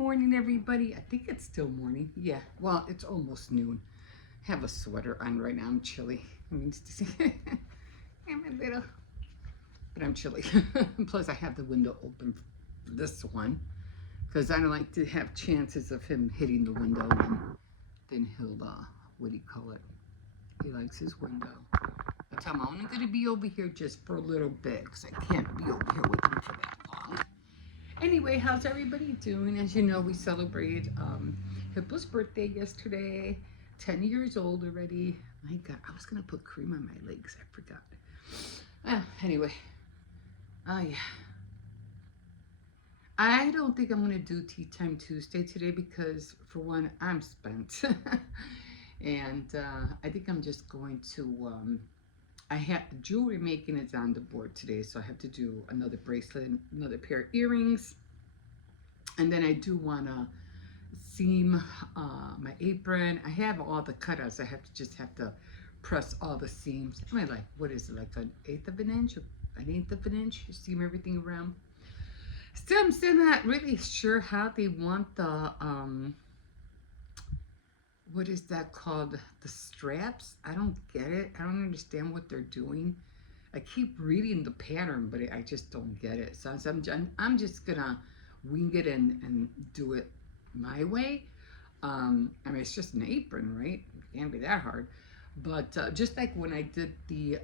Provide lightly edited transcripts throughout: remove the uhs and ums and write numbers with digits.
morning, everybody. I think it's still morning. Yeah, well, it's almost noon. I have a sweater on right now. I'm chilly. I mean, I'm a little, but I'm chilly. Plus, I have the window open for this one because I don't like to have chances of him hitting the window and then he'll, what do you call it? He likes his window. I tell him I'm only going to be over here just for a little bit because I can't be over here with him for that long. Anyway, how's everybody doing? As you know, we celebrated Hippo's birthday yesterday. 10 years old already. My God, I was going to put cream on my legs. I forgot. Anyway. Oh, yeah. I don't think I'm going to do Tea Time Tuesday today because, for one, I'm spent. And I think I'm just going to... I have jewelry making is on the board today, so I have to do another bracelet, another pair of earrings, and then I do want to seam my apron. I have all the cutouts. I have to press all the seams. I mean, like, what is it, like an eighth of an inch, seam everything around. I'm still not really sure how they want the what is that called? The straps? I don't get it. I don't understand what they're doing. I keep reading the pattern, but I just don't get it. So I'm just gonna wing it and do it my way. I mean, it's just an apron, right? It can't be that hard. But just like when I did the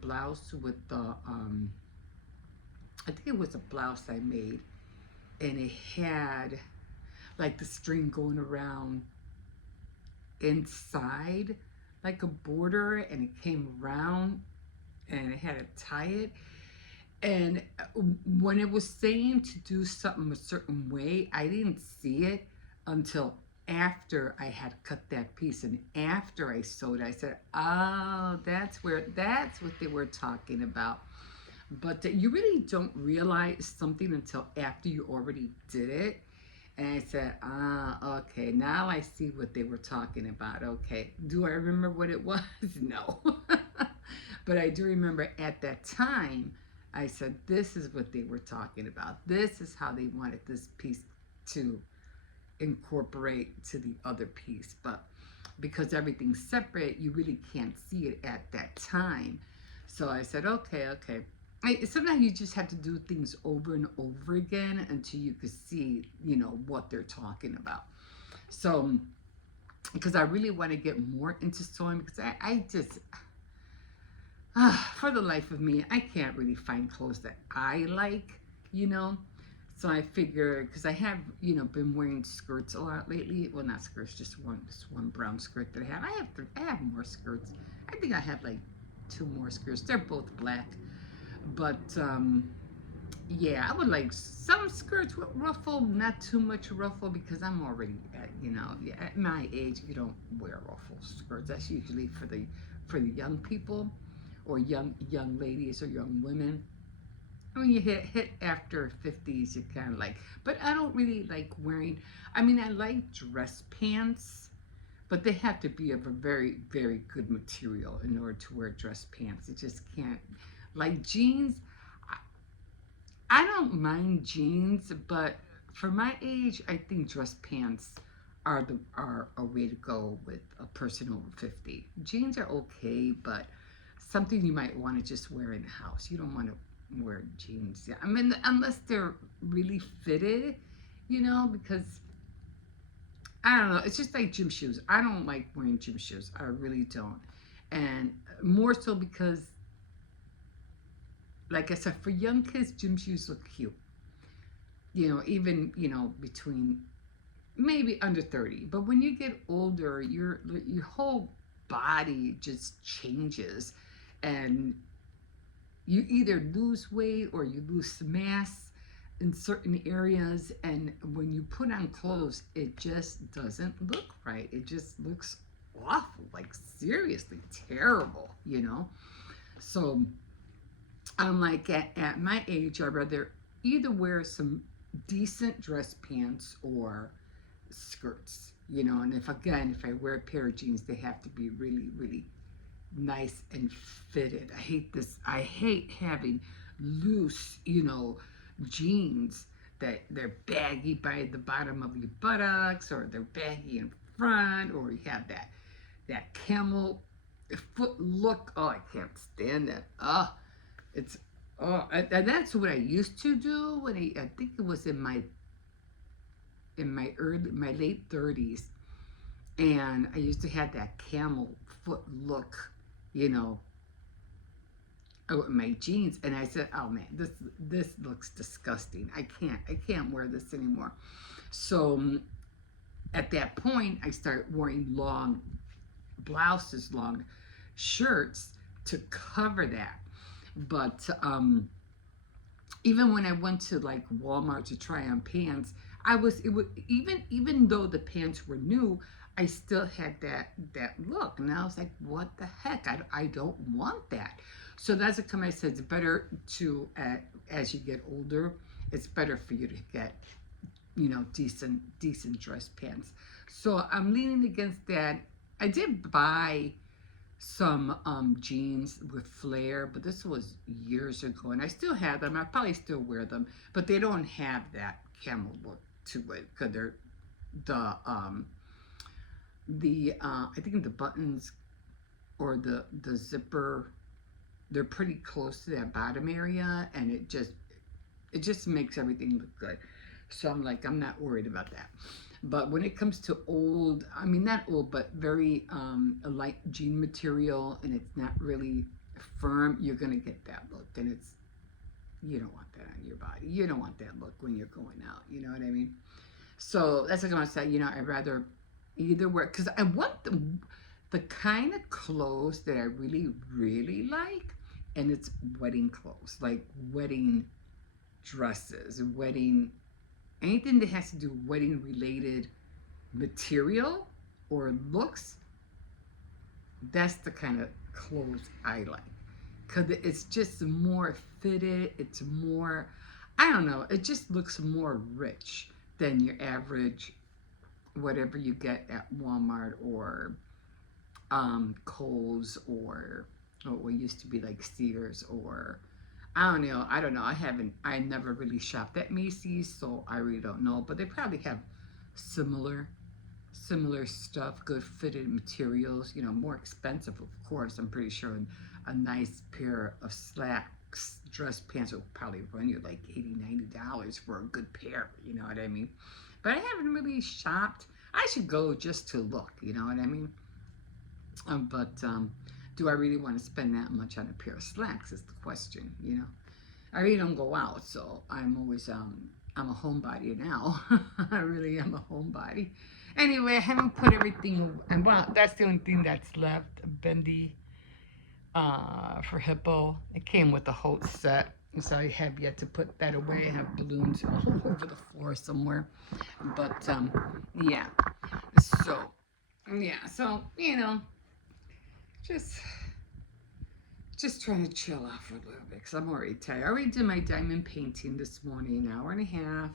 blouse with the, I think it was a blouse I made, and it had like the string going around inside like a border, and it came around and it had to tie it. And when it was saying to do something a certain way, I didn't see it until after I had cut that piece and after I sewed it. I said, oh, that's what they were talking about. But you really don't realize something until after you already did it. And I said, okay, now I see what they were talking about. Okay, do I remember what it was? No. But I do remember at that time, I said, this is what they were talking about. This is how they wanted this piece to incorporate to the other piece. But because everything's separate, you really can't see it at that time. So I said, okay. Sometimes you just have to do things over and over again until you can see, what they're talking about. So, because I really want to get more into sewing, because I just, for the life of me, I can't really find clothes that I like, So I figure, because I have, been wearing skirts a lot lately. Well, not skirts, just one brown skirt that I have. I have more skirts. I think I have like 2 more skirts. They're both black. But yeah, I would like some skirts with ruffle, not too much ruffle, because I'm already at, at my age, you don't wear ruffle skirts. That's usually for the young people, or young ladies or young women. When you hit after 50s, you kind of like, but I don't really like wearing, I mean, I like dress pants, but they have to be of a very, very good material in order to wear dress pants. It just can't. Like jeans, I don't mind jeans, but for my age, I think dress pants are a way to go with a person over 50. Jeans are okay, but something you might want to just wear in the house. You don't want to wear jeans. I mean, unless they're really fitted, because I don't know. It's just like gym shoes. I don't like wearing gym shoes. I really don't. And more so because, like I said, for young kids, gym shoes look cute. Even, between maybe under 30. But when you get older, your whole body just changes. And you either lose weight or you lose mass in certain areas. And when you put on clothes, it just doesn't look right. It just looks awful, like seriously terrible, So I'm like, at my age, I'd rather either wear some decent dress pants or skirts, and if I wear a pair of jeans, they have to be really, really nice and fitted. I hate having loose, jeans that they're baggy by the bottom of your buttocks, or they're baggy in front, or you have that camel foot look. Oh, I can't stand that. Oh, it's and that's what I used to do when I think it was in my late 30s, and I used to have that camel foot look, you know, with my jeans, and I said, "Oh man, this looks disgusting. I can't wear this anymore." So at that point, I started wearing long blouses, long shirts to cover that. But even when I went to like Walmart to try on pants, it was even though the pants were new, I still had that look, and I was like, what the heck? I don't want that. So that's a comment. I said it's better to as you get older, it's better for you to get, decent dress pants. So I'm leaning against that. I did buy some jeans with flare, but this was years ago, and I still have them. I probably still wear them, but they don't have that camel look to it because they're I think the buttons or the zipper, they're pretty close to that bottom area, and it just makes everything look good. So I'm like, I'm not worried about that. But when it comes to old, I mean, not old, but very a light jean material, and it's not really firm, you're going to get that look. And you don't want that on your body. You don't want that look when you're going out. You know what I mean? So that's like I'm going to say, I'd rather either wear, because I want the kind of clothes that I really, really like, and it's wedding clothes, like wedding dresses, anything that has to do wedding related material or looks. That's the kind of clothes I like, because it's just more fitted. It's more, I don't know, it just looks more rich than your average whatever you get at Walmart or Kohl's or what used to be like Sears, or I don't know. I never really shopped at Macy's, so I really don't know. But they probably have similar stuff, good fitted materials, more expensive, of course. I'm pretty sure a nice pair of slacks, dress pants will probably run you like $80, $90 for a good pair, you know what I mean? But I haven't really shopped. I should go just to look, you know what I mean? But do I really want to spend that much on a pair of slacks is the question. I really don't go out, so I'm always I'm a homebody now. I really am a homebody. Anyway, I haven't put everything, and well, that's the only thing that's left. Bendy for Hippo. It came with the whole set, so I have yet to put that away. I have balloons all over the floor somewhere, but yeah. So just trying to chill out for a little bit because I'm already tired. I already did my diamond painting this morning, an hour and a half,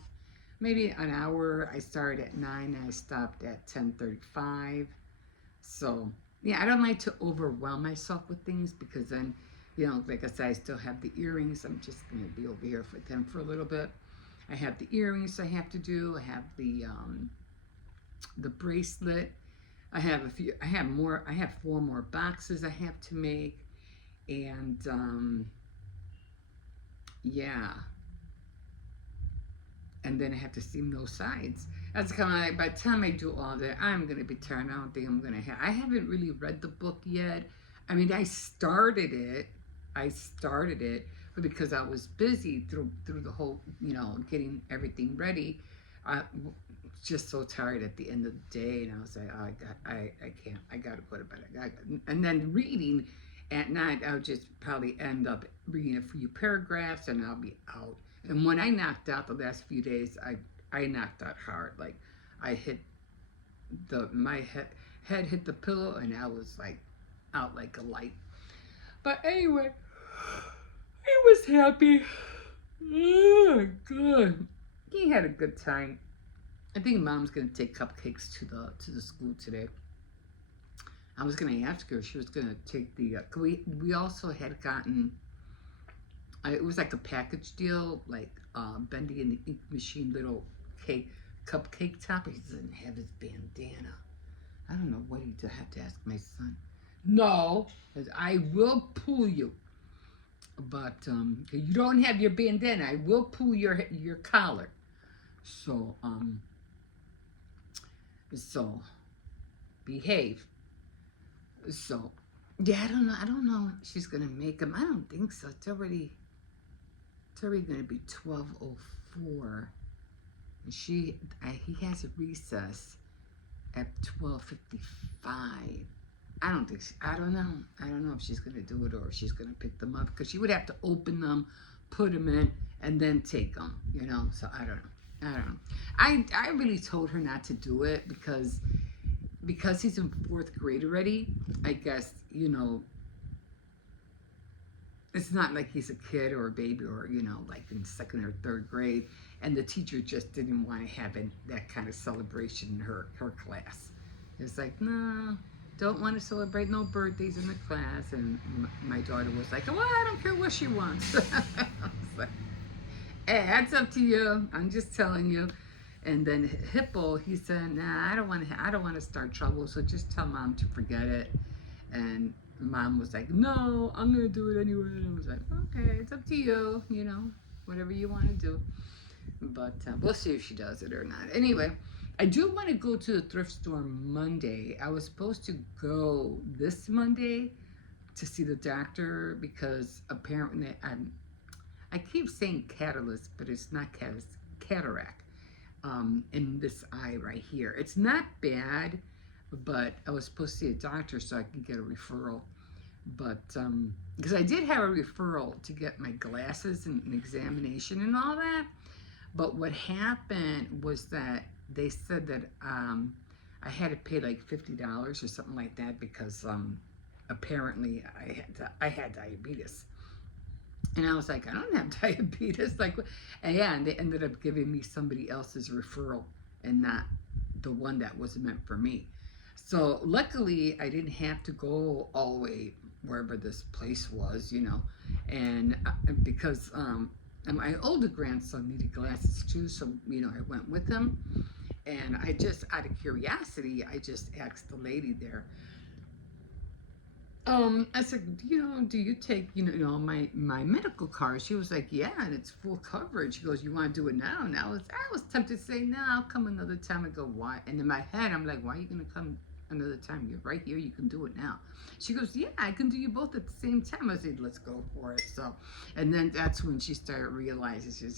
maybe an hour. I started at 9 and I stopped at 10:35. So yeah, I don't like to overwhelm myself with things because then, like I said, I still have the earrings. I'm just gonna be over here for them for a little bit. I have the earrings I have to do. I have the bracelet. I have a few. I have 4 more boxes I have to make, and yeah. And then I have to seam those sides. That's kind of like, by the time I do all that, I'm gonna be tired. I don't think I'm gonna have. I haven't really read the book yet. I mean, I started it, but because I was busy through the whole, getting everything ready, I just so tired at the end of the day, and I was like, oh, I can't. I gotta go to bed. And then reading at night, I'll just probably end up reading a few paragraphs, and I'll be out. And when I knocked out the last few days, I knocked out hard. Like I hit my head hit the pillow, and I was like out like a light. But anyway, I was happy. Oh, good. He had a good time. I think Mom's gonna take cupcakes to the school today. I was gonna ask her if she was gonna take the. We also had gotten it was like a package deal, like Bendy and the Ink Machine little cake cupcake topper. He doesn't have his bandana. I don't know what he'd have to ask my son. No, I will pull you, but you don't have your bandana. I will pull your collar. So so behave. So yeah, I don't know. I don't know if she's gonna make him. I don't think so. It's already gonna be 12:04, and he has a recess at 12:55. I don't think I don't know. I don't know if she's gonna do it or if she's gonna pick them up because she would have to open them, put them in, and then take them. So I don't know. I don't know. I really told her not to do it because he's in fourth grade already. I guess it's not like he's a kid or a baby or like in second or third grade, and the teacher just didn't want to have that kind of celebration in her class. It's like, no, don't want to celebrate no birthdays in the class. And my daughter was like, well, I don't care what she wants. I was like, hey, that's up to you. I'm just telling you. And then Hippo, he said, nah, I don't want to start trouble, so just tell Mom to forget it. And Mom was like, no, I'm gonna do it anyway. And I was like, okay, it's up to you, whatever you want to do. But we'll see if she does it or not. Anyway, I do want to go to the thrift store Monday. I was supposed to go this Monday to see the doctor because apparently I keep saying catalyst, but it's not catalyst, cataract in this eye right here. It's not bad, but I was supposed to see a doctor so I could get a referral. But because I did have a referral to get my glasses and an examination and all that. But what happened was that they said that I had to pay like $50 or something like that because apparently I had diabetes. And I was like, I don't have diabetes. And they ended up giving me somebody else's referral and not the one that was meant for me. So luckily, I didn't have to go all the way wherever this place was, and because my older grandson needed glasses too, so I went with him. And I just, out of curiosity, I just asked the lady there. I said, do you take, my medical card? She was like, yeah, and it's full coverage. She goes, you want to do it now? And I was tempted to say, no, I'll come another time. I go, why? And in my head, I'm like, why are you going to come another time? You're right here. You can do it now. She goes, yeah, I can do you both at the same time. I said, let's go for it. So, and then that's when she started realizing, she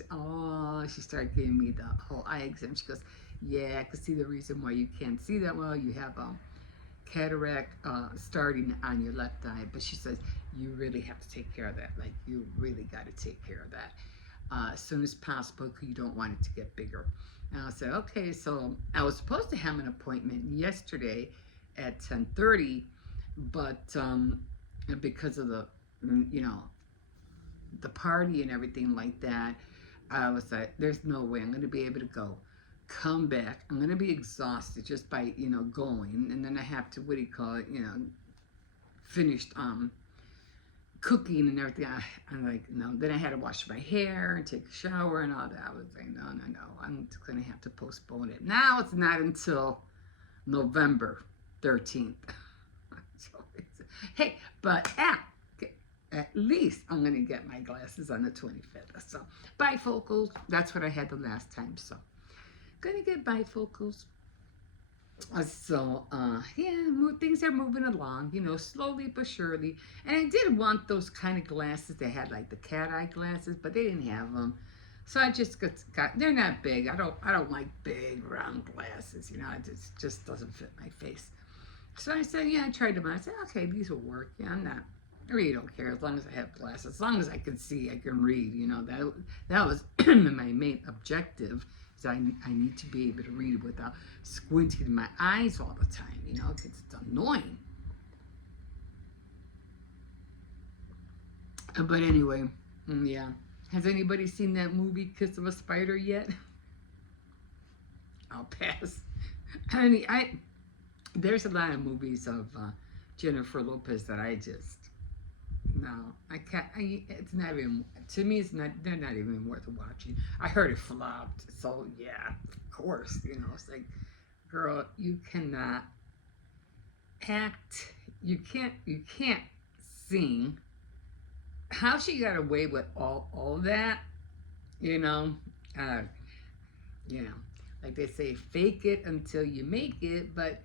started giving me the whole eye exam. She goes, yeah, I can see the reason why you can't see that well. You have cataract starting on your left eye, but she says you really have to take care of that. Like, you really got to take care of that as soon as possible because you don't want it to get bigger. And I said, okay. So I was supposed to have an appointment yesterday at 10:30, but because of the the party and everything like that, I was like, there's no way I'm going to be able to go. Come back, I'm gonna be exhausted just by going, and then I have to, what do you call it, finished cooking and everything. I'm like, no. Then I had to wash my hair and take a shower and all that. I was like, no, I'm just gonna have to postpone it. Now it's not until November 13th. So hey, but at least I'm gonna get my glasses on the 25th. So bifocals, that's what I had the last time. So gonna get bifocals. Things are moving along, slowly but surely. And I did want those kind of glasses. They had like the cat eye glasses, but they didn't have them. So I just got. They're not big. I don't like big round glasses. It just doesn't fit my face. So I said, yeah, I tried them. I said, okay, these will work. Yeah, I really don't care as long as I have glasses. As long as I can see, I can read. That was my main objective. So I need to be able to read it without squinting my eyes all the time, it's annoying. But anyway, yeah. Has anybody seen that movie, Kiss of a Spider, yet? I'll pass. There's a lot of movies of Jennifer Lopez that I just No, I can't. It's not even, to me. It's not. They're not even worth watching. I heard it flopped, so yeah, of course. It's like, girl, you cannot act. You can't sing. How she got away with all that? You know, uh, you know, like they say, fake it until you make it, but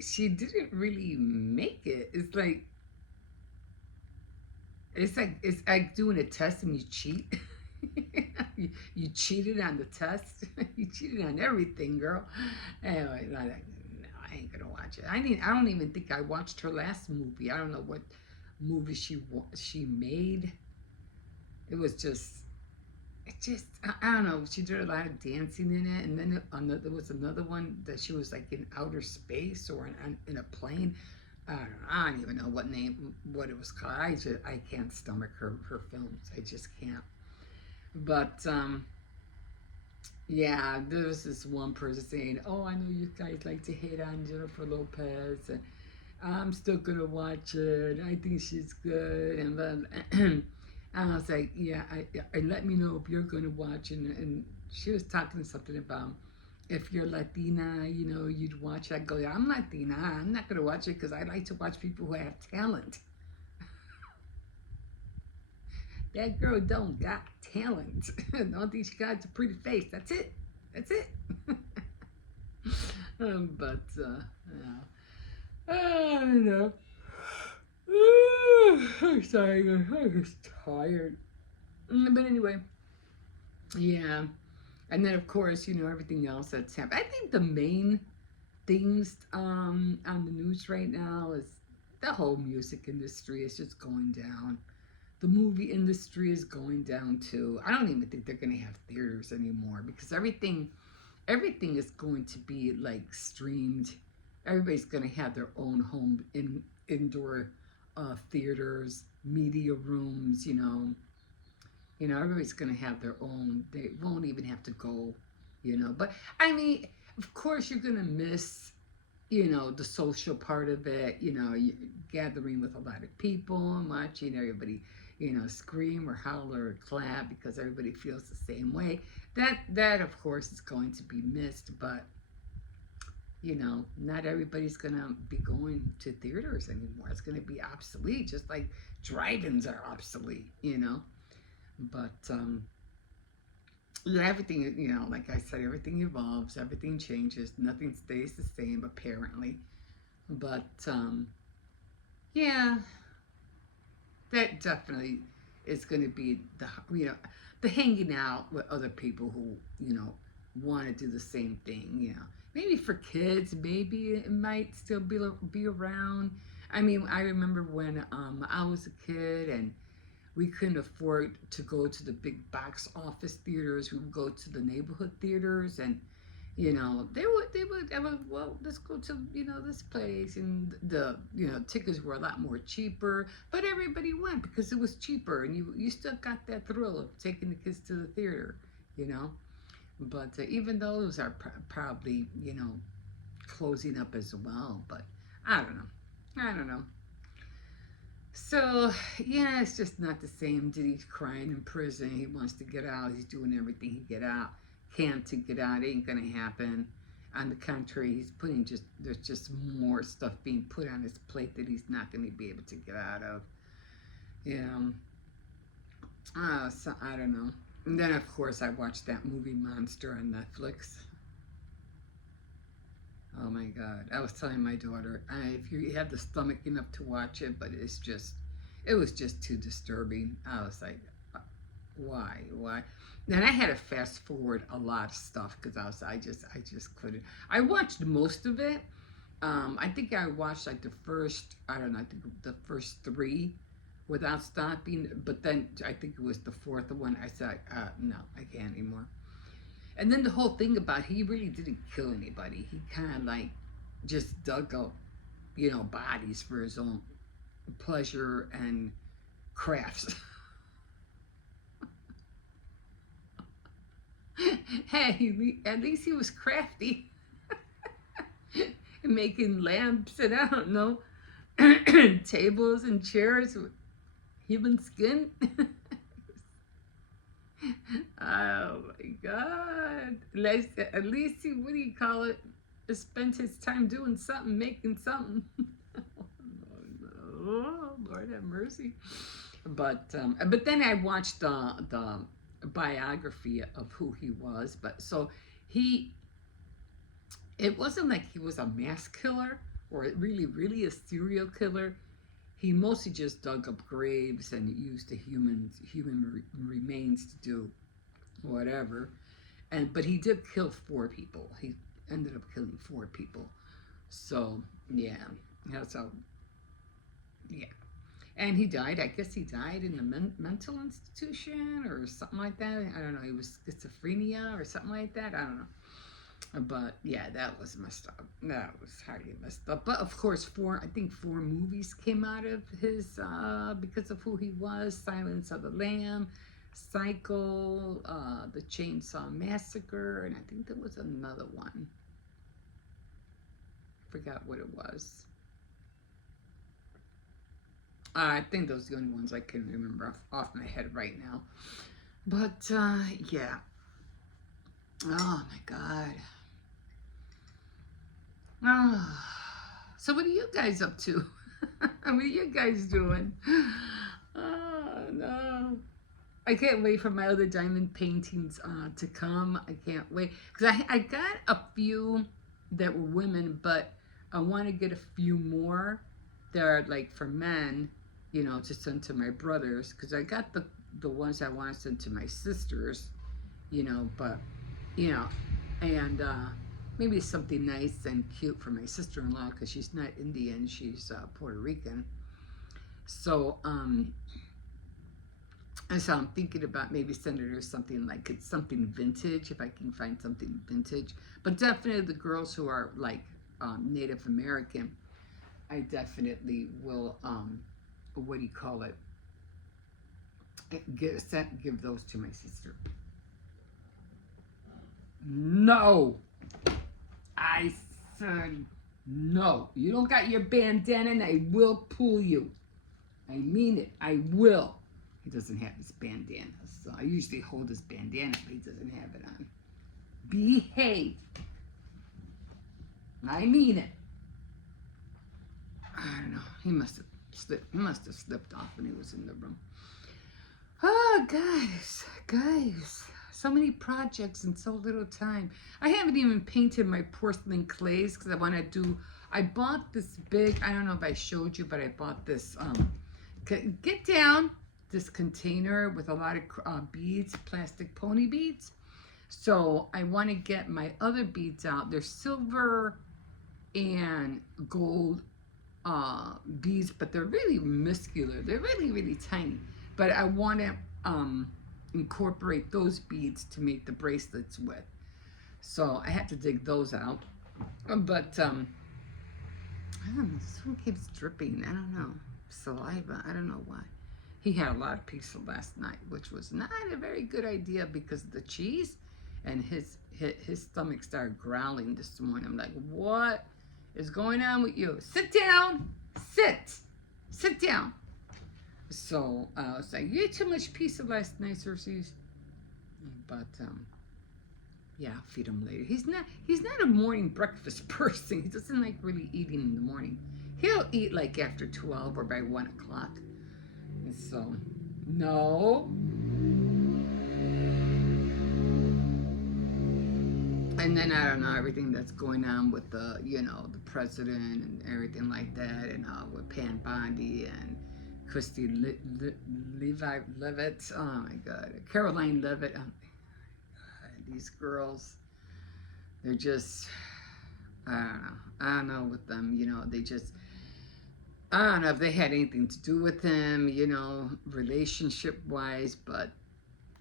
she didn't really make it. It's like doing a test and you cheat. you cheated on the test. You cheated on everything, girl. Anyway, no, I ain't gonna watch it. I don't even think I watched her last movie. I don't know what movie she made. It was just I don't know. She did a lot of dancing in it, and then there was another one that she was like in outer space or in a plane. I don't even know what it was called. I can't stomach her films. I just can't. But yeah, there was this one person saying, "Oh, I know you guys like to hate on Jennifer Lopez, and I'm still gonna watch it. I think she's good." And then and I was like, "Yeah, I let me know if you're gonna watch." And she was talking something about if you're Latina, you'd watch it. I go, "Yeah, I'm Latina. I'm not gonna watch it because I like to watch people who have talent." That girl don't got talent. The only thing she got is a pretty face. That's it. That's it. But yeah. I don't know. I'm sorry, I'm just tired. But anyway, yeah. And then of course, everything else that's happened. I think the main things on the news right now is the whole music industry is just going down. The movie industry is going down too. I don't even think they're going to have theaters anymore because everything is going to be like streamed. Everybody's going to have their own home indoor theaters, media rooms. Everybody's going to have their own. They won't even have to go. But I mean, of course, you're going to miss the social part of it, gathering with a lot of people and watching everybody, scream or holler or clap because everybody feels the same way. That of course is going to be missed, but not everybody's gonna be going to theaters anymore. It's gonna be obsolete, just like drive-ins are obsolete. But everything, like I said, everything evolves, everything changes, nothing stays the same apparently. But yeah, that definitely is going to be the hanging out with other people who want to do the same thing. Maybe for kids, maybe it might still be around. I mean, I remember when I was a kid and we couldn't afford to go to the big box office theaters. We would go to the neighborhood theaters, and they would, well, let's go to this place, and the tickets were a lot more cheaper, but everybody went because it was cheaper, and you still got that thrill of taking the kids to the theater, you know. But even those are probably closing up as well. But I don't know. I don't know. So, yeah, it's just not the same. Diddy's crying in prison. He wants to get out. He's doing everything he can to get out. It ain't gonna happen. On the contrary, there's just more stuff being put on his plate that he's not gonna be able to get out of. Yeah. So I don't know. And then of course I watched that movie Monster on Netflix. Oh my God. I was telling my daughter, if you have the stomach enough to watch it, but it was just too disturbing. I was like, why? Then I had to fast forward a lot of stuff because I just couldn't. I watched most of it. I think I watched like the first, I don't know, I think the first three without stopping. But then I think it was the fourth one. I said, no, I can't anymore. And then the whole thing about he really didn't kill anybody. He kind of like just dug up, bodies for his own pleasure and crafts. Hey, at least he was crafty, making lamps and I don't know. tables and chairs with human skin. Oh my God. At least he, what do you call it? Spent his time doing something, making something. Oh, Lord have mercy. But then I watched the biography of who he was. But so he, it wasn't like he was a mass killer or really a serial killer. He mostly just dug up graves and used the human remains to do whatever. But he did kill 4 people. He ended up killing 4 people. So yeah, so yeah. And he died. I guess he died in a mental institution or something like that. I don't know. He was schizophrenia or something like that. I don't know. But yeah, that was messed up. That was hardly messed up. But of course, I think 4 movies came out of his because of who he was: Silence of the Lamb, Psycho, The Chainsaw Massacre, and I think there was another one. Forgot what it was. I think those are the only ones I can remember off my head right now. But yeah. Oh my God. Oh. So what are you guys up to? What are you guys doing? Oh no. I can't wait for my other diamond paintings to come. I can't wait. Because I got a few that were women, but I want to get a few more that are like for men, to send to my brothers. Because I got the ones I want to send to my sisters, but, and maybe something nice and cute for my sister-in-law because she's not Indian, she's Puerto Rican. So, and so I'm thinking about maybe sending her something like it's something vintage, if I can find something vintage. But definitely the girls who are like Native American, I definitely will, what do you call it? Give those to my sister. No! I said no. You don't got your bandana and I will pull you. I mean it. I will. He doesn't have his bandana, so I usually hold his bandana, but he doesn't have it on. Behave. I mean it. I don't know. He must have slipped. He must have slipped off when he was in the room. Oh, guys. So many projects in so little time. I haven't even painted my porcelain clays because I want to do. I bought this big. I don't know if I showed you, but I bought this. Get down. This container with a lot of beads, plastic pony beads. So I want to get my other beads out. They're silver and gold beads, but they're really muscular. They're really tiny. But I want to incorporate those beads to make the bracelets with. So I have to dig those out. But I don't know. This one keeps dripping. I don't know. Saliva. I don't know why. He had a lot of pizza last night, which was not a very good idea because of the cheese, and his stomach started growling this morning. I'm like, what is going on with you? Sit down. Sit down. So I was like, you ate too much pizza last night, Circes. But yeah, I'll feed him later. He's not a morning breakfast person. He doesn't like really eating in the morning. He'll eat like after 12 or by 1 o'clock. And so, no. And then I don't know everything that's going on with the the president and everything like that, and with Pam Bondi and Christy Levitt. Oh my God, Caroline Levitt. Oh my God, these girls, they're just I don't know with them. They just. I don't know if they had anything to do with him, relationship-wise, but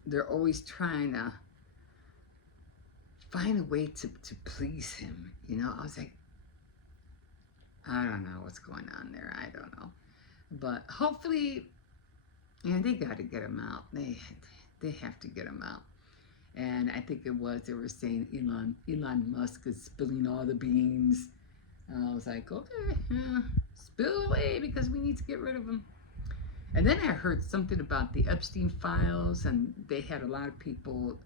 they're always trying to find a way to please him. I was like, I don't know what's going on there. I don't know. But hopefully, they got to get him out. They have to get him out. And I think they were saying Elon Musk is spilling all the beans. And I was like, okay, yeah. spill away because we need to get rid of them. And then I heard something about the Epstein files, and they had a lot of people.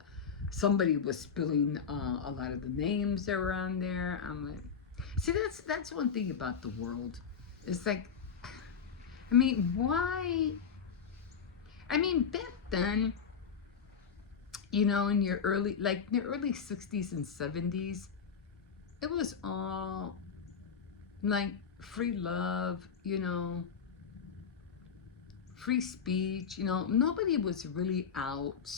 Somebody was spilling a lot of the names that were on there. I'm like, see, that's one thing about the world. It's like, I mean, why? I mean, back then, in your early, like the early '60s and '70s, it was all like free love, free speech. Nobody was really out,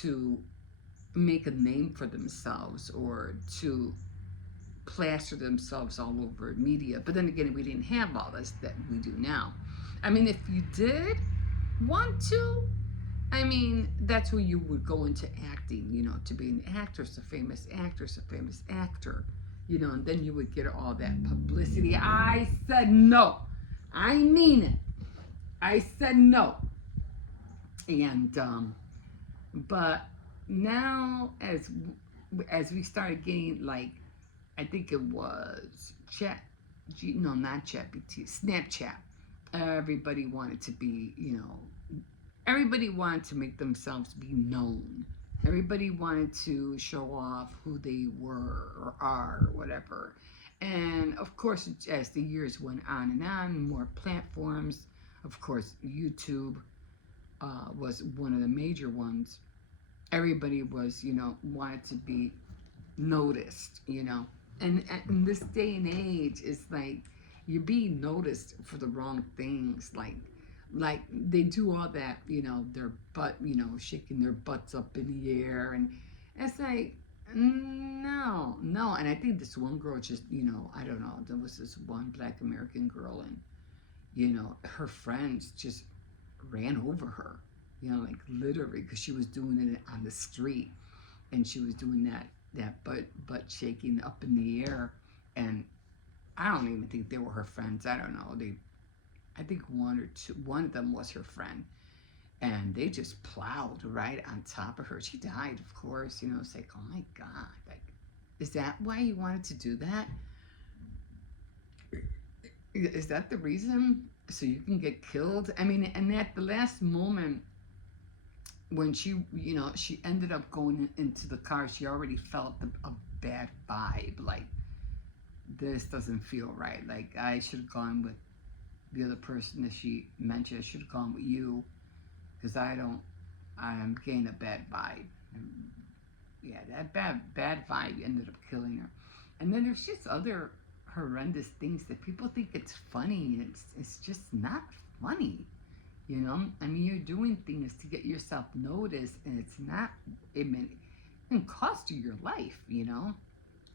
to make a name for themselves or to plaster themselves all over media. But then again, we didn't have all this that we do now. I mean, if you did want to, I mean, that's where you would go into acting, to be an actress, a famous actress, a famous actor, and then you would get all that publicity. I said no. I mean it. I said no. And but now as we started getting, like, I think it was not Snapchat. Everybody wanted to be, everybody wanted to make themselves be known. Everybody wanted to show off who they were or are or whatever. And of course, as the years went on, more platforms. Of course, YouTube was one of the major ones. Everybody was, wanted to be noticed, And in this day and age, it's like you're being noticed for the wrong things. Like they do all that, their butt, shaking their butts up in the air, and it's like, no. And I think this one girl just, I don't know, there was this one Black American girl, and her friends just ran over her, like literally, because she was doing it on the street, and she was doing that butt shaking up in the air, and I don't even think they were her friends. I don't know. I think one of them was her friend, and they just plowed right on top of her. She died, of course. It's like, oh my God, like, is that why you wanted to do that? Is that the reason? So you can get killed? I mean, and at the last moment, when she ended up going into the car, she already felt a bad vibe. Like, this doesn't feel right. Like, I should have gone with the other person that she mentioned. I should have gone with you, because I am getting a bad vibe. And yeah, that bad vibe ended up killing her. And then there's just other horrendous things that people think it's funny, and it's just not funny. I mean, you're doing things to get yourself noticed, and it's not, it can cost you your life,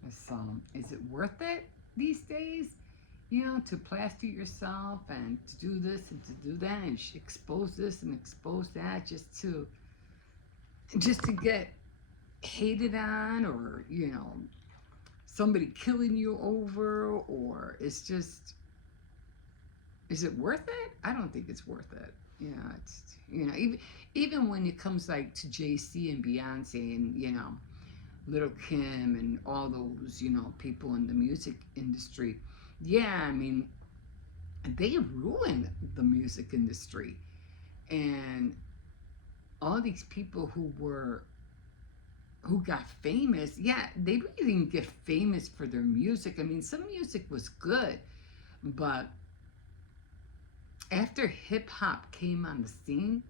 So, is it worth it these days, to plaster yourself and to do this and to do that and expose this and expose that just to get hated on, or, somebody killing you over, or is it worth it? I don't think it's worth it. It's, even when it comes like to JC and Beyonce and, Little Kim and all those, people in the music industry. Yeah, I mean, they ruined the music industry. And all these people who got famous, yeah, they really didn't get famous for their music. I mean, some music was good, but after hip hop came on the scene,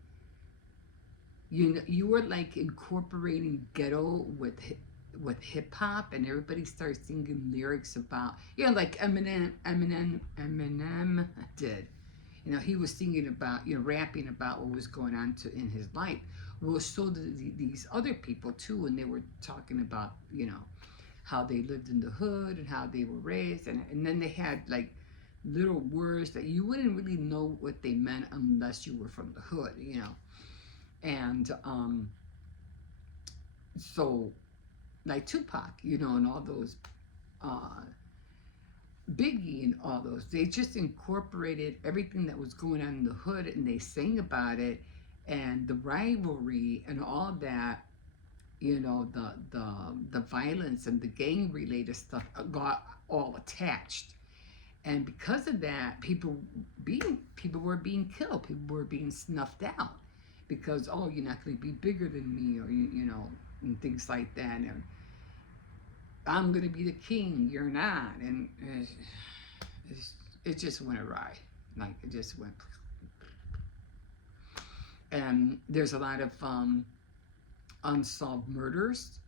you were like incorporating ghetto with hip hop, and everybody started singing lyrics about, like Eminem did. He was singing about, rapping about what was going on in his life. Well, so did these other people too, and they were talking about, how they lived in the hood and how they were raised, and then they had like little words that you wouldn't really know what they meant unless you were from the hood, and so like Tupac, and all those Biggie and all those, they just incorporated everything that was going on in the hood, and they sang about it, and the rivalry and all that, the violence and the gang related stuff got all attached. And because of that, people were being killed. People were being snuffed out because, oh, you're not going to be bigger than me, or you know, and things like that. And I'm going to be the king. You're not, and it just went awry. Like it just went. And there's a lot of unsolved murders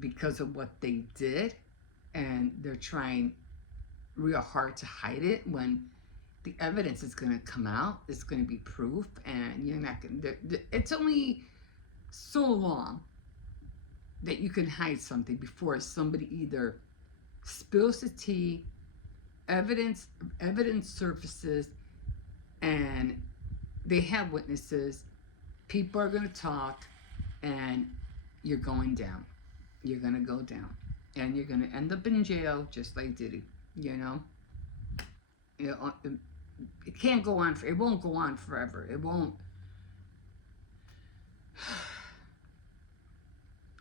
because of what they did, and they're trying real hard to hide it when the evidence is going to come out. It's going to be proof, and you're not going to. It's only so long that you can hide something before somebody either spills the tea, evidence surfaces, and they have witnesses. People are going to talk, and you're going down. You're going to go down, and you're going to end up in jail just like Diddy. You know, it can't go on. It won't go on forever. It won't.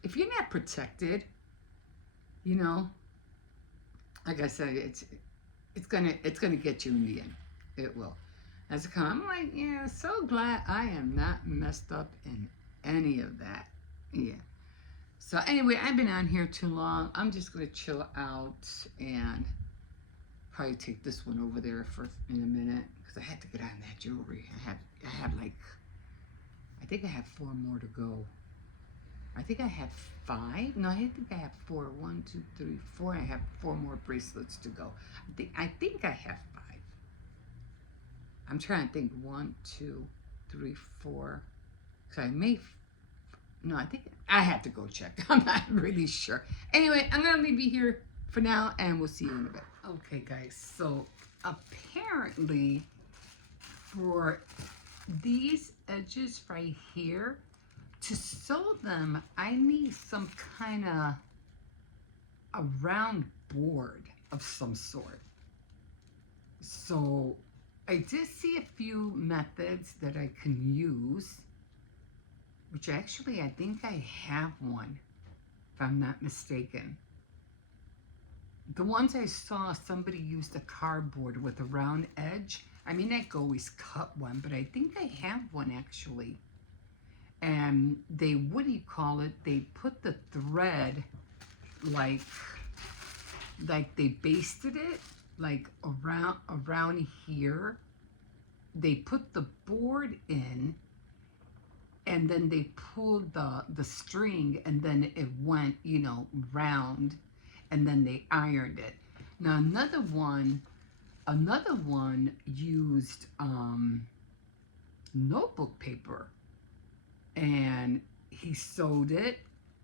If you're not protected, you know, like I said, it's gonna get you in the end. It will. As a come, I'm like, yeah, so glad I am not messed up in any of that. Yeah. So anyway, I've been on here too long. I'm just gonna chill out and probably take this one over there in a minute because I had to get on that jewelry. I have like, I think I have 4 more to go. I think I have 5. No, I think I have 4. 1, 2, 3, 4. I have 4 more bracelets to go. I think I have 5. I'm trying to think. 1, 2, 3, 4. So I may. No, I think I have to go check. I'm not really sure. Anyway, I'm gonna leave you here for now, and we'll see you in a bit. Okay, guys. So apparently, for these edges right here, to sew them, I need some kind of a round board of some sort. So I did see a few methods that I can use, which actually I think I have one, if I'm not mistaken. The ones I saw, somebody used a cardboard with a round edge. I mean, I could always cut one, but I think I have one actually. And they, what do you call it? They put the thread like they basted it like around here. They put the board in, and then they pulled the string, and then it went, you know, round, and then they ironed it. Now another one used notebook paper, and he sewed it,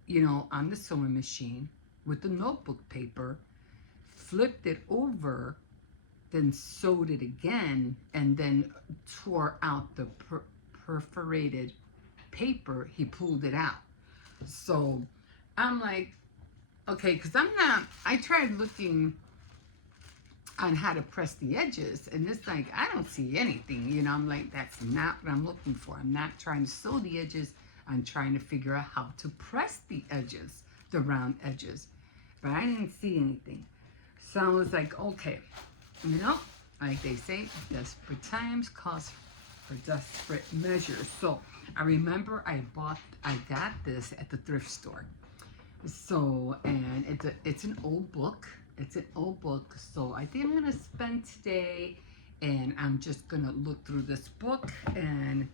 you know, on the sewing machine with the notebook paper, flipped it over, then sewed it again, and then tore out the perforated paper. He pulled it out. So I'm like, okay, because I tried looking on how to press the edges, and it's like, I don't see anything, you know. I'm like, that's not what I'm looking for. I'm not trying to sew the edges. I'm trying to figure out how to press the edges, the round edges, but I didn't see anything. So I was like, okay, you know, like they say, desperate times calls for desperate measures. So I remember I got this at the thrift store. So, and it's an old book. It's an old book. So I think I'm gonna spend today, and I'm just gonna look through this book and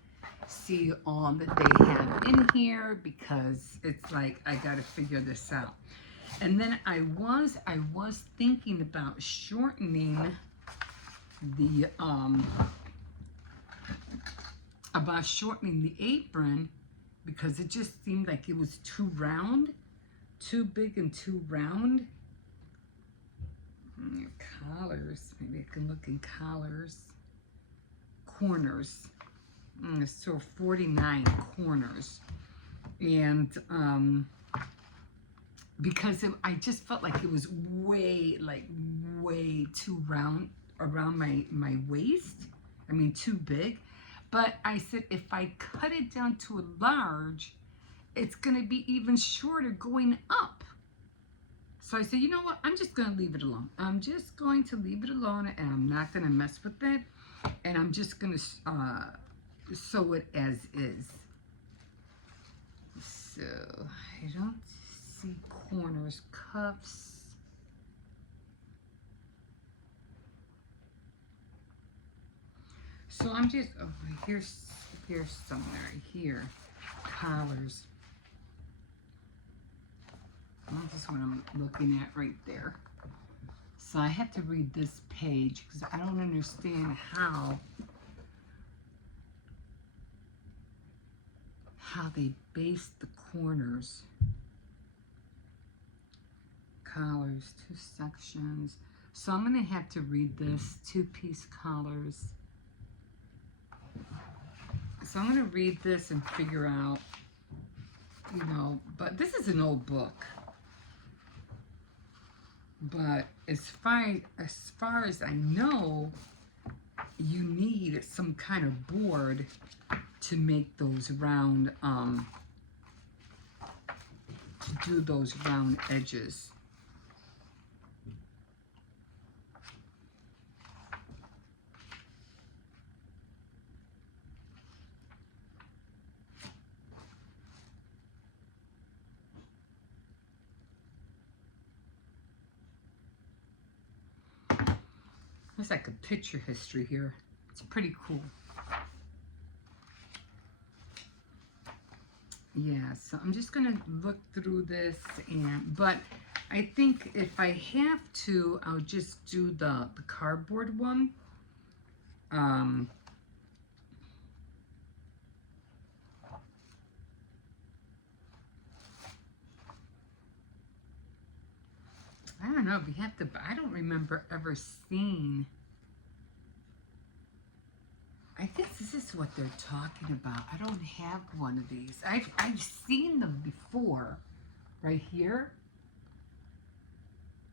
see all that they have in here, because it's like I gotta figure this out. And then I was thinking about shortening the apron, because it just seemed like it was too round, too big and too round. Collars, maybe I can look in collars. Corners. So 49 corners. And because I just felt like it was way too round around my waist. I mean, too big. But I said, if I cut it down to a large, it's going to be even shorter going up. So I said, you know what? I'm just going to leave it alone. I'm just going to leave it alone, and I'm not going to mess with it. And I'm just going to sew it as is. So I don't see corners, cuffs. So I'm just, oh, here's somewhere here, collars. This is what I'm looking at right there. So I had to read this page because I don't understand how they base the corners. Collars, 2 sections. So I'm going to have to read this, 2-piece collars. So I'm going to read this and figure out, you know, but this is an old book. But as far as I know, you need some kind of board to make those round, to do those round edges. There's like a picture history here. It's pretty cool. Yeah, so I'm just gonna look through this, but I think if I have to, I'll just do the cardboard one. I don't know, we have to, I don't remember ever seeing. I think this is what they're talking about. I don't have one of these. I've seen them before, right here,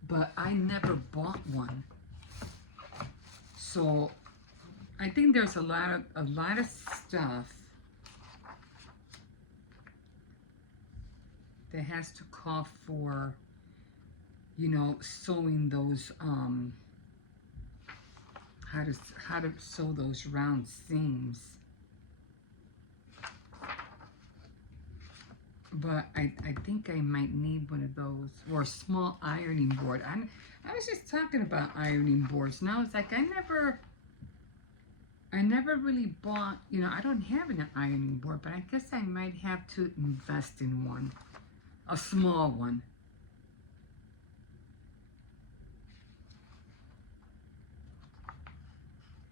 but I never bought one. So I think there's a lot of stuff that has to call for, you know, sewing those how to sew those round seams. But I think I might need one of those, or a small ironing board. I was just talking about ironing boards. Now it's like I never really bought, you know, I don't have an ironing board, but I guess I might have to invest in one, a small one.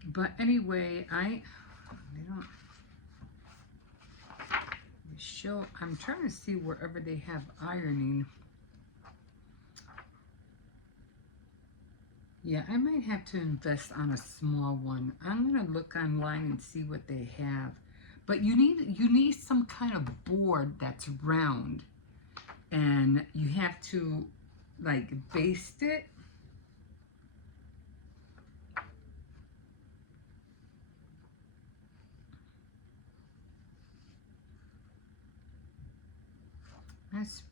But anyway, they don't show. I'm trying to see wherever they have ironing. Yeah, I might have to invest on a small one. I'm gonna look online and see what they have. But you need some kind of board that's round, and you have to like baste it. That's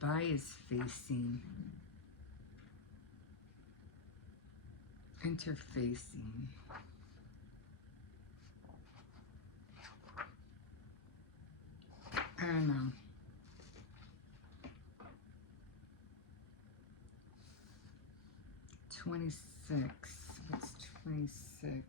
bias facing, interfacing. I don't know. $26. What's 26?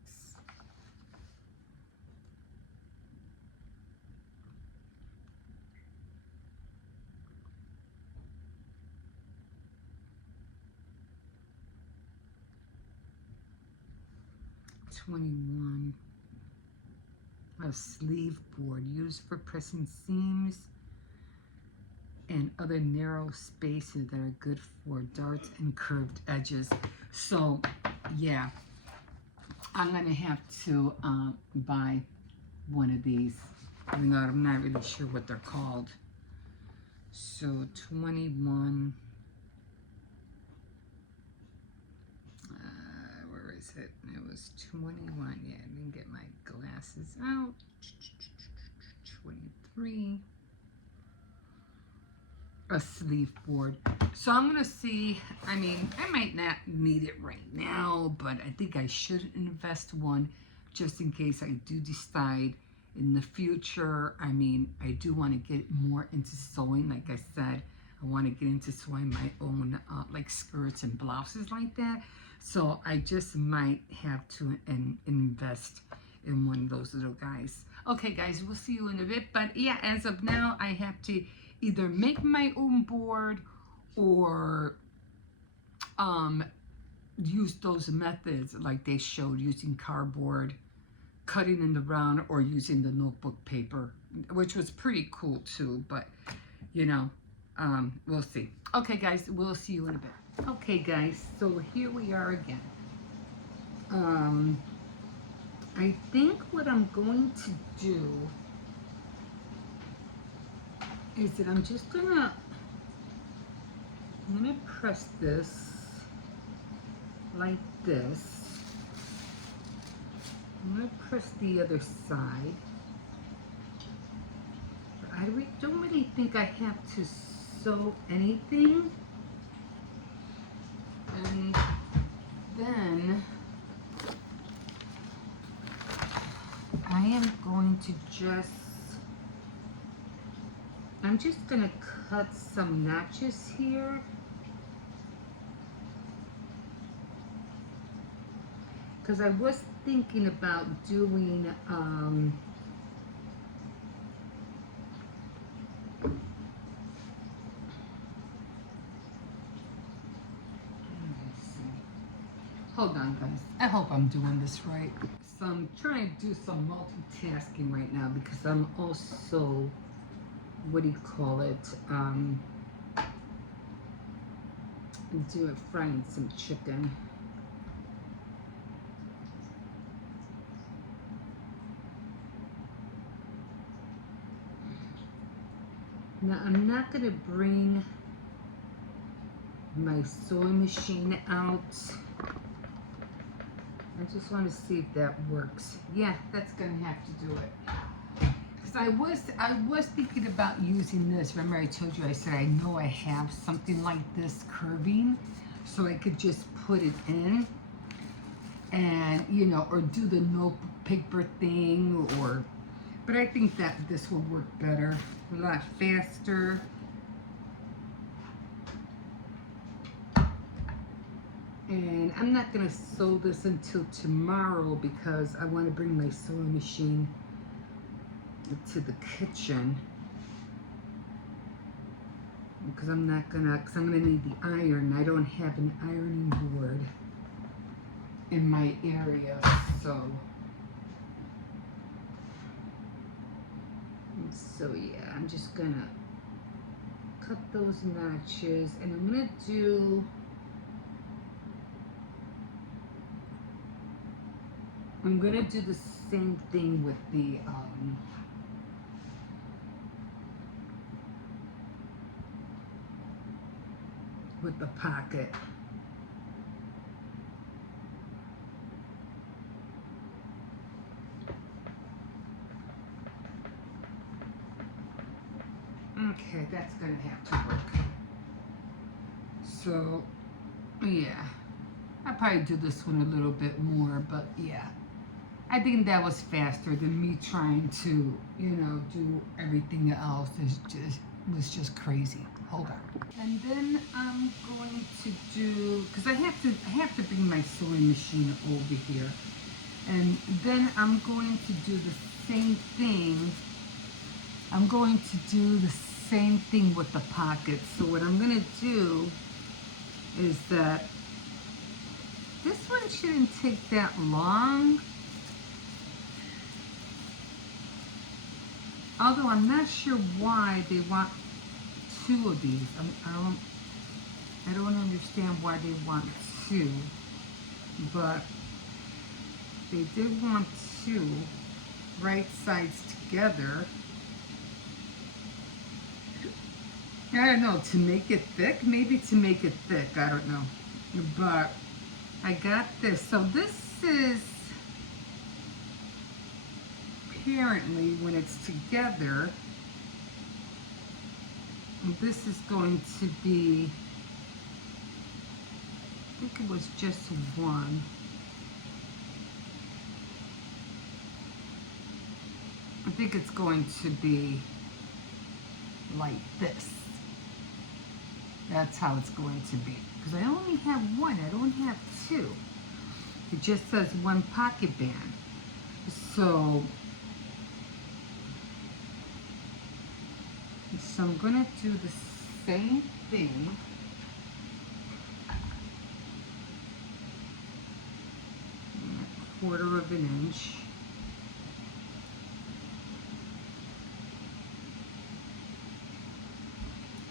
$21. A sleeve board used for pressing seams and other narrow spaces that are good for darts and curved edges. So yeah, I'm gonna have to buy one of these. I'm not really sure what they're called. So 21. Where is it? It was 21. Yeah, I didn't get my glasses out. 23. a sleeve board. So I'm gonna see, I mean, I might not need it right now, but I think I should invest one just in case I do decide in the future. I mean, I do want to get more into sewing. Like I said, I want to get into sewing my own like skirts and blouses like that. So I just might have to invest in one of those little guys. Okay, guys, we'll see you in a bit. But yeah, as of now, I have to either make my own board or use those methods like they showed, using cardboard, cutting in the round, or using the notebook paper, which was pretty cool too. But you know, we'll see. Okay, guys, we'll see you in a bit. Okay, guys, so here we are again. I think what I'm going to do is that I'm gonna press this like this. I'm gonna press the other side. But I don't really think I have to sew anything. And then I am going to I'm just gonna cut some notches here. Because I was thinking about doing hold on, guys. I hope I'm doing this right. So I'm trying to do some multitasking right now because I'm also, what do you call it? Frying some chicken. Now I'm not gonna bring my sewing machine out. I just want to see if that works. Yeah, that's gonna have to do it. Because I was thinking about using this. Remember I told you, I said I know I have something like this curving, so I could just put it in and, you know, or do the note paper thing, or, but I think that this will work better, a lot faster. And I'm not gonna sew this until tomorrow because I want to bring my sewing machine to the kitchen. Because I'm gonna need the iron. I don't have an ironing board in my area, so yeah, I'm just gonna cut those notches, and I'm gonna do the same thing with the pocket. Okay, that's gonna have to work. So yeah, I'll probably do this one a little bit more, but yeah, I think that was faster than me trying to, you know, do everything else. Was just crazy. Hold on. And then I'm going to do, because I have to bring my sewing machine over here. And then I'm going to do the same thing. I'm going to do the same thing with the pockets. So what I'm going to do is that this one shouldn't take that long. Although I'm not sure why they want two of these. I don't understand why they want two, but they did want two right sides together. I don't know, to make it thick? Maybe to make it thick, I don't know. But I got this. So this is apparently when it's together, This is going to be, I think it was just one. I think it's going to be like this. That's how it's going to be. Because I only have one, I don't have two. It just says one pocket band. So I'm going to do the same thing. A quarter of an inch.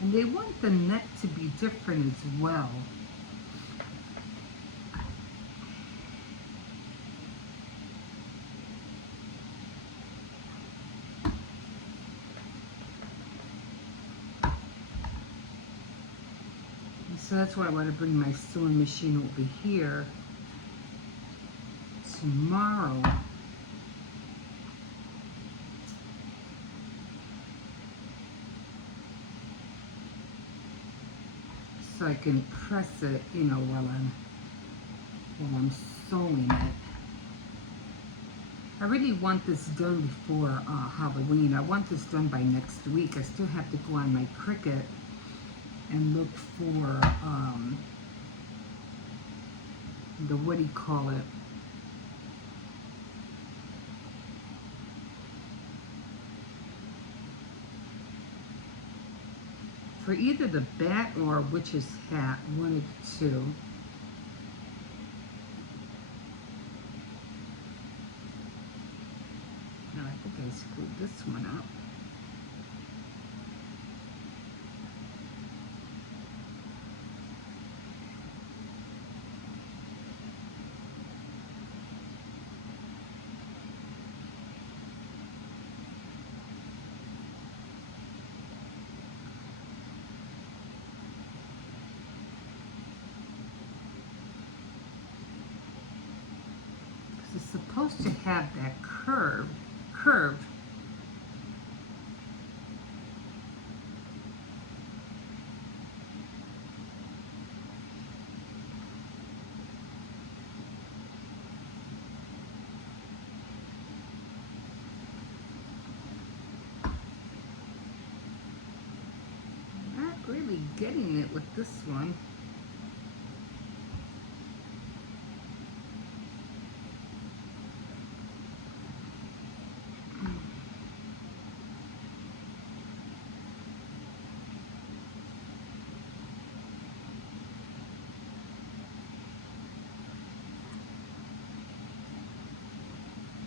And they want the neck to be different as well. So that's why I want to bring my sewing machine over here tomorrow. So I can press it, you know, while I'm sewing it. I really want this done before Halloween. I want this done by next week. I still have to go on my Cricut and look for the, what do you call it? For either the bat or witch's hat, one of the two. Now I think I screwed this one up. It's supposed to have that curve. Not really getting it with this one.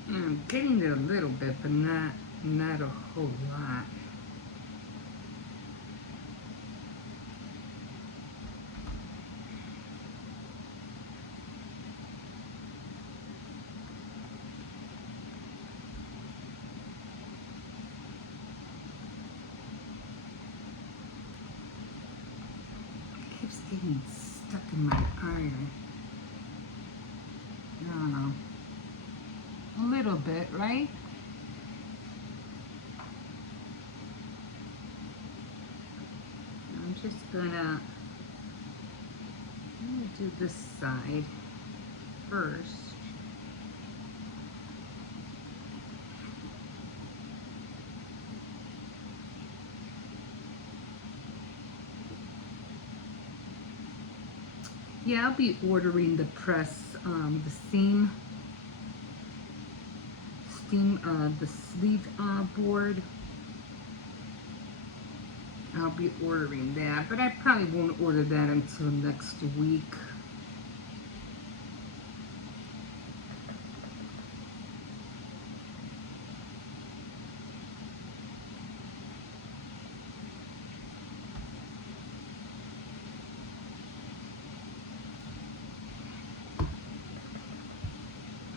I'm getting it a little bit, but not a whole lot. It keeps getting stuck in my iron. I don't know. A little bit, right? I'm just gonna do this side first. Yeah, I'll be ordering the press, the the sleeve board. I'll be ordering that, but I probably won't order that until next week.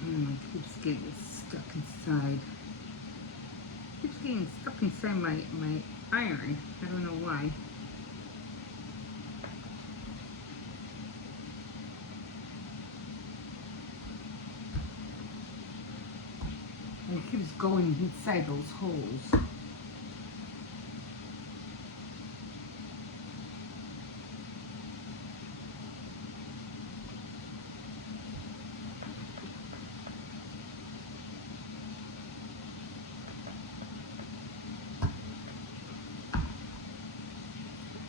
It keeps getting stuck inside. It keeps getting stuck inside my iron. I don't know why. And it keeps going inside those holes.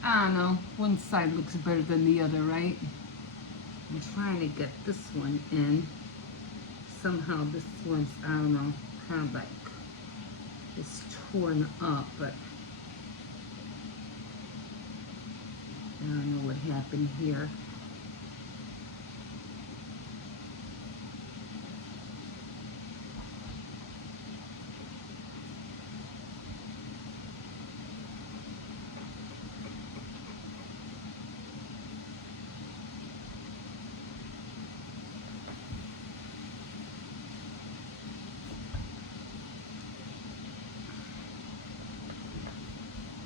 I don't know, one side looks better than the other, right? I'm trying to get this one in. Somehow this one's, I don't know, kind of like it's torn up, but I don't know what happened here.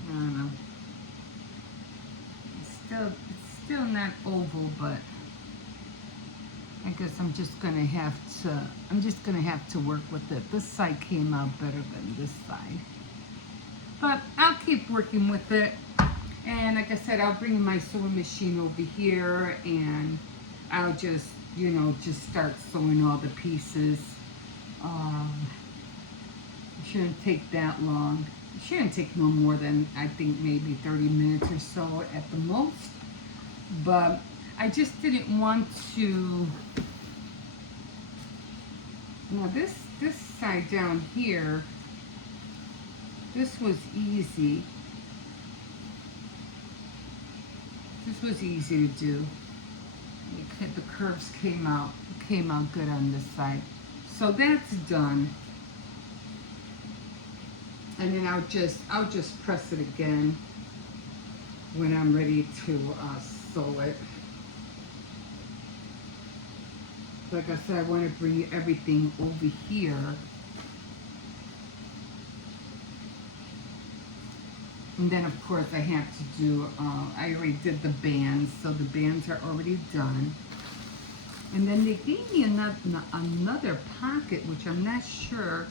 I don't know. It's still not oval, but I guess I'm just gonna have to work with it. This side came out better than this side, but I'll keep working with it. And like I said, I'll bring my sewing machine over here, and I'll just, just start sewing all the pieces. It shouldn't take that long. It shouldn't take no more than, I think, maybe 30 minutes or so at the most. But I just didn't want to. Now this side down here, this was easy. This was easy to do. The curves came out good on this side. So that's done. And then I'll just press it again when I'm ready to sew it. Like I said, I want to bring everything over here. And then of course I have to do, I already did the bands, so the bands are already done. And then they gave me another pocket, which I'm not sure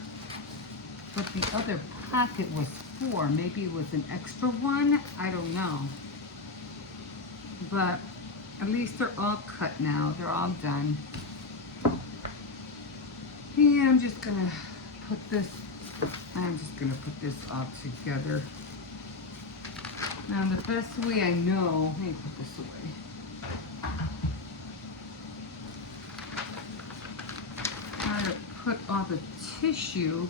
what the other pocket was for. Maybe it was an extra one, I don't know. But at least they're all cut now, they're all done. And I'm just gonna put this all together. Now the best way I know, let me put this away. How to put all the tissue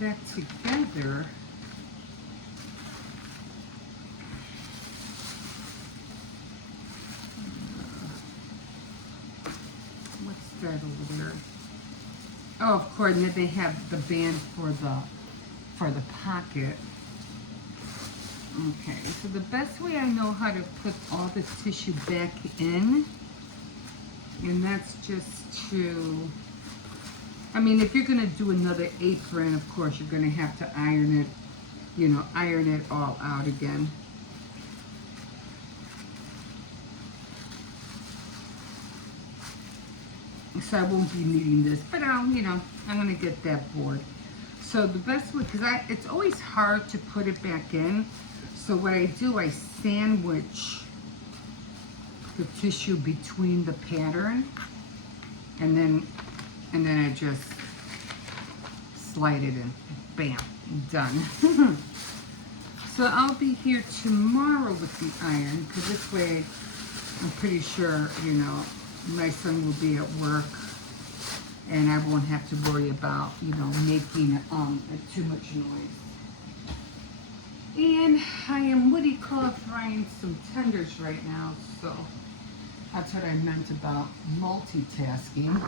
back together. What's that over there? Oh, of course, and then they have the band for the pocket. Okay, so the best way I know how to put all the tissue back in, and that's just to, I mean, if you're gonna do another apron, of course, you're gonna have to iron it, iron it all out again. So I won't be needing this, but I'm gonna get that board. So the best way, because it's always hard to put it back in. So what I do, I sandwich the tissue between the pattern, and then I just slide it in. Bam, done. So I'll be here tomorrow with the iron, because this way I'm pretty sure, my son will be at work, and I won't have to worry about, making too much noise. And I am frying some tenders right now, so that's what I meant about multitasking.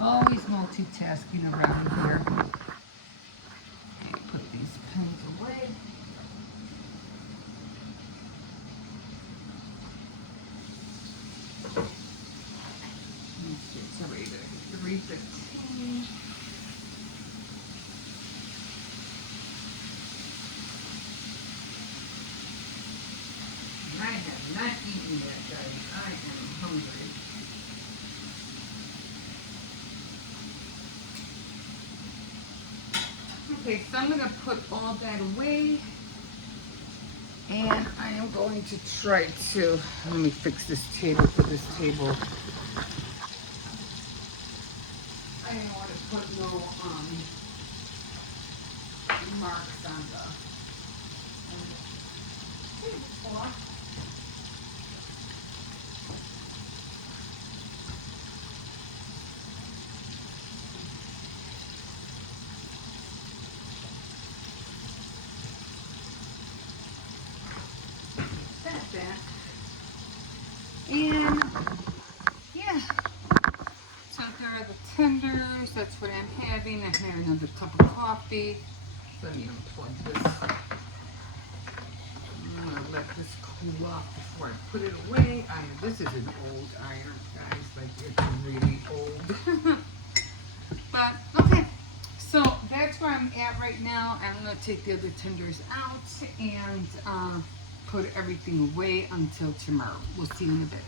Always multitasking around here. Okay, put these pens away. It's ready to 3:15. I have not eaten yet, guys. I am hungry. Okay, so I'm going to put all that away. And I am going to try to, let me fix this table for this table. I didn't want to put no marks on another cup of coffee. Let me unplug this. I'm gonna let this cool off before I put it away. This is an old iron, guys. Like, it's really old. But okay, so that's where I'm at right now. I'm gonna take the other tenders out and put everything away until tomorrow. We'll see you in a bit.